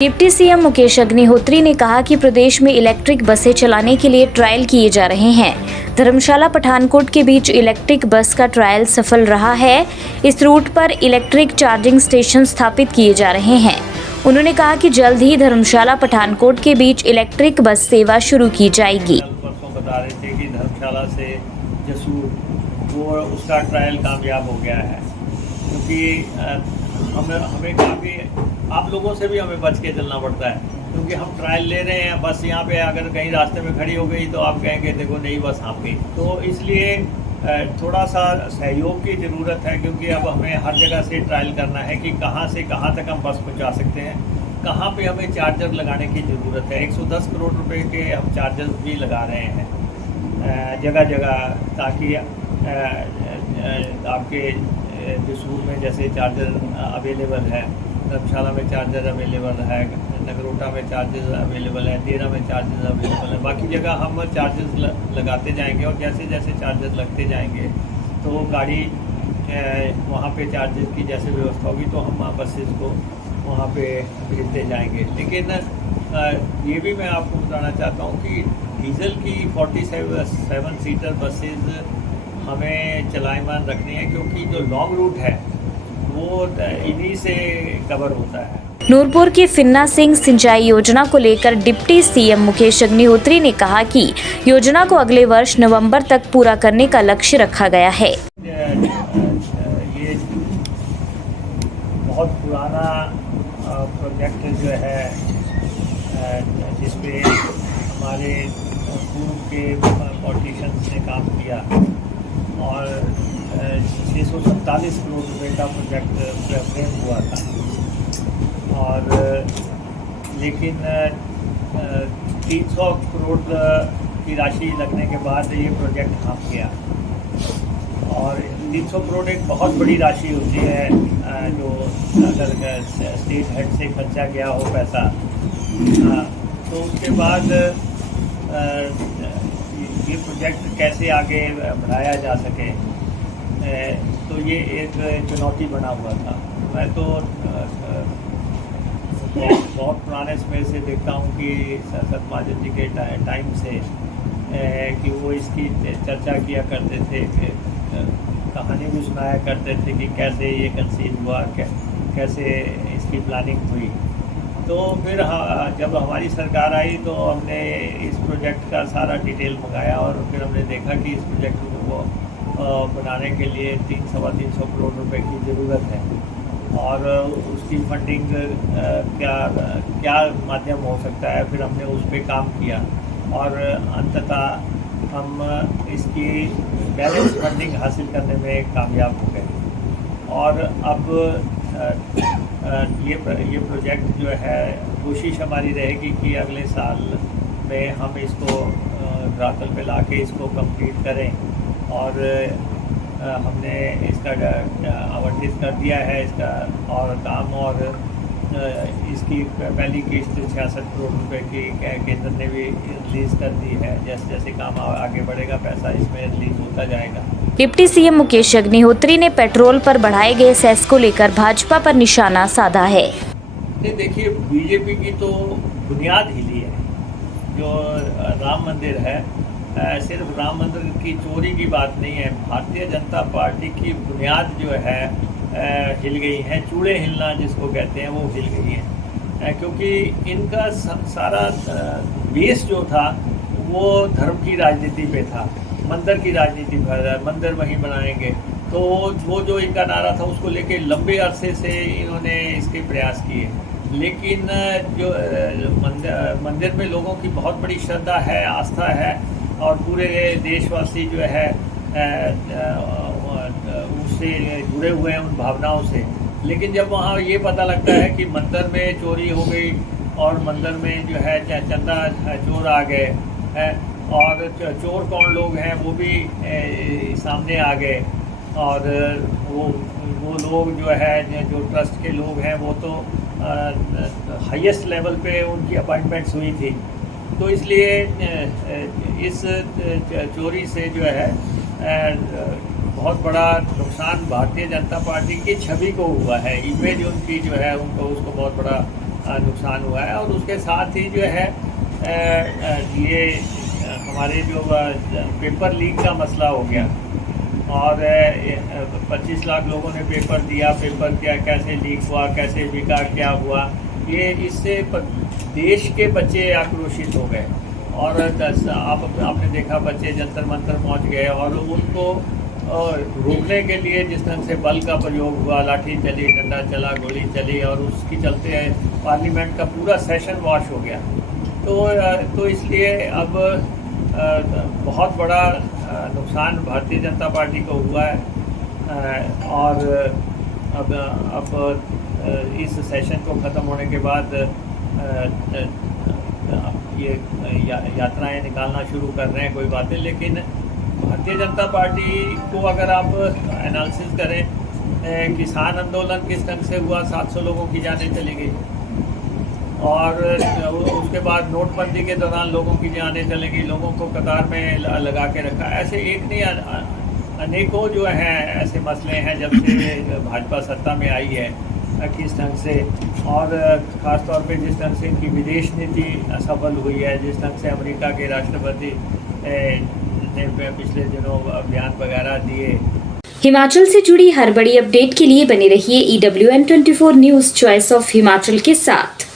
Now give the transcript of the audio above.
Deputy CM Mukesh Agnihotri ने कहा कि प्रदेश में इलेक्ट्रिक बसें चलाने के लिए ट्रायल किए जा रहे हैं। धर्मशाला पठानकोट के बीच इलेक्ट्रिक बस का ट्रायल सफल रहा है। इस रूट पर इलेक्ट्रिक चार्जिंग स्टेशन स्थापित किए जा रहे हैं। उन्होंने कहा कि जल्द ही धर्मशाला पठानकोट के बीच इलेक्ट्रिक बस सेवा शुरू की जाएगी। परसों बता रहे थे कि धर्मशाला से जसूर वो उसका ट्रायल कामयाब हो गया है, क्योंकि हमें काफ़ी आप लोगों से भी हमें बच के चलना पड़ता है, क्योंकि हम ट्रायल ले रहे हैं। बस यहाँ पे अगर कहीं रास्ते में खड़ी हो गई तो आप कहेंगे देखो नई बस आप गई। तो इसलिए थोड़ा सा सहयोग की ज़रूरत है, क्योंकि अब हमें हर जगह से ट्रायल करना है कि कहाँ से कहाँ तक हम बस पहुँचा सकते हैं, कहाँ पे हमें चार्जर लगाने की ज़रूरत है। 110 करोड़ रुपए के हम चार्जर भी लगा रहे हैं जगह जगह, ताकि आपके जसूर में जैसे चार्जर अवेलेबल है, धर्मशाला में चार्जर अवेलेबल है, नगरोटा में चार्जर अवेलेबल है, देरा में चार्जर अवेलेबल है, बाकी जगह हम चार्जर लगाते जाएंगे। और जैसे जैसे चार्जर लगते जाएंगे तो गाड़ी वहाँ पे चार्जर की जैसे व्यवस्था होगी तो हम बसेस को वहाँ पे भेजते जाएंगे। लेकिन ये भी मैं आपको बताना चाहता हूँ कि डीजल की 47 सीटर बसेस हमें चलाएमान रखनी है, क्योंकि जो लॉन्ग रूट है वो इन्हीं से कवर होता है। नूरपुर की फिन्ना सिंह सिंचाई योजना को लेकर डिप्टी सीएम मुकेश अग्निहोत्री ने कहा कि योजना को अगले वर्ष नवंबर तक पूरा करने का लक्ष्य रखा गया है। ये बहुत पुराना प्रोजेक्ट जो है, जिसपे हमारे पूर्व के पॉलिटिशियंस ने काम किया, और 647 करोड़ रुपए का प्रोजेक्ट फ्रेम हुआ था। और लेकिन 300 करोड़ की राशि लगने के बाद ये प्रोजेक्ट काम किया। और 300 करोड़ एक बहुत बड़ी राशि होती है, जो अगर स्टेट हेड से खर्चा गया हो पैसा, तो उसके बाद ये प्रोजेक्ट कैसे आगे बढ़ाया जा सके, तो ये एक चुनौती बना हुआ था। मैं तो बहुत पुराने समय से देखता हूँ कि सत महाजन जी के टाइम से कि वो इसकी चर्चा किया करते थे, कहानी भी सुनाया करते थे कि कैसे ये कंसीव हुआ, कैसे इसकी प्लानिंग हुई। तो फिर जब हमारी सरकार आई तो हमने इस प्रोजेक्ट का सारा डिटेल मंगाया, और फिर हमने देखा कि इस प्रोजेक्ट को बनाने के लिए 300 करोड़ रुपए की ज़रूरत है, और उसकी फंडिंग क्या माध्यम हो सकता है। फिर हमने उस पर काम किया, और अंततः हम इसकी बैलेंस फंडिंग हासिल करने में कामयाब हो गए। और अब ये प्रोजेक्ट जो है, कोशिश हमारी रहेगी कि अगले साल में हम इसको धरातल पे ला के इसको कंप्लीट करें। और हमने इसका आवंटित कर दिया है इसका और काम, और इसकी पहली किस्त 66 करोड़ रुपए की केंद्र ने भी रिलीज़ कर दी है। जैसे जैसे काम आगे बढ़ेगा पैसा इसमें रिलीज होता जाएगा। डिप्टी सीएम मुकेश अग्निहोत्री ने पेट्रोल पर बढ़ाए गए सेस को लेकर भाजपा पर निशाना साधा है। देखिए, बीजेपी की तो बुनियाद हिली है। जो राम मंदिर है, सिर्फ राम मंदिर की चोरी की बात नहीं है, भारतीय जनता पार्टी की बुनियाद जो है हिल गई है। चूड़े हिलना जिसको कहते हैं वो हिल गई है, क्योंकि इनका सारा बेस जो था वो धर्म की राजनीति पे था, मंदिर की राजनीति पर, मंदिर वहीं बनाएंगे। तो वो जो इनका नारा था उसको लेके लंबे अरसे से इन्होंने इसके प्रयास किए। लेकिन जो मंदिर में लोगों की बहुत बड़ी श्रद्धा है, आस्था है, और पूरे देशवासी जो है उससे जुड़े हुए हैं, उन भावनाओं से। लेकिन जब वहाँ ये पता लगता है कि मंदिर में चोरी हो गई, और मंदिर में जो है चंदा चोर आ गए हैं, और चोर कौन लोग हैं वो भी सामने आ गए, और वो लोग जो है, जो ट्रस्ट के लोग हैं, वो तो हाईएस्ट लेवल पे उनकी अपॉइंटमेंट्स हुई थी। तो इसलिए इस चोरी से जो है बहुत बड़ा नुकसान भारतीय जनता पार्टी की छवि को हुआ है। इमेज उनकी जो है, उनको उसको बहुत बड़ा नुकसान हुआ है। और उसके साथ ही जो है ये हमारे जो पेपर लीक का मसला हो गया, और 25 लाख लोगों ने पेपर दिया, पेपर क्या कैसे लीक हुआ, कैसे बिका, क्या हुआ, ये इससे देश के बच्चे आक्रोशित हो गए। और आपने देखा बच्चे जंतर मंतर पहुंच गए, और उनको रोकने के लिए जिस ढंग से बल का प्रयोग हुआ, लाठी चली, डंडा चला, गोली चली, और उसकी चलते पार्लियामेंट का पूरा सेशन वॉश हो गया। तो इसलिए अब बहुत बड़ा नुकसान भारतीय जनता पार्टी को हुआ है। और अब इस सेशन को ख़त्म होने के बाद ये यात्राएं निकालना शुरू कर रहे हैं, कोई बातें। लेकिन भारतीय जनता पार्टी को अगर आप एनालिसिस करें, किसान आंदोलन किस ढंग से हुआ, 700 लोगों की जानें चली गई, और उसके बाद नोटबंदी के दौरान लोगों की जानें चली गई, लोगों को कतार में लगा के रखा। ऐसे एक नहीं अनेकों जो हैं ऐसे मसले हैं जब से भाजपा सत्ता में आई है, किस ढंग से, और ख़ास तौर पे जिस ढंग से इनकी विदेश नीति असफल हुई है, जिस ढंग से अमेरिका के राष्ट्रपति ने पिछले दिनों बयान वगैरह दिए। हिमाचल से जुड़ी हर बड़ी अपडेट के लिए बने रहिए EWN24 news choice of Himachal के साथ।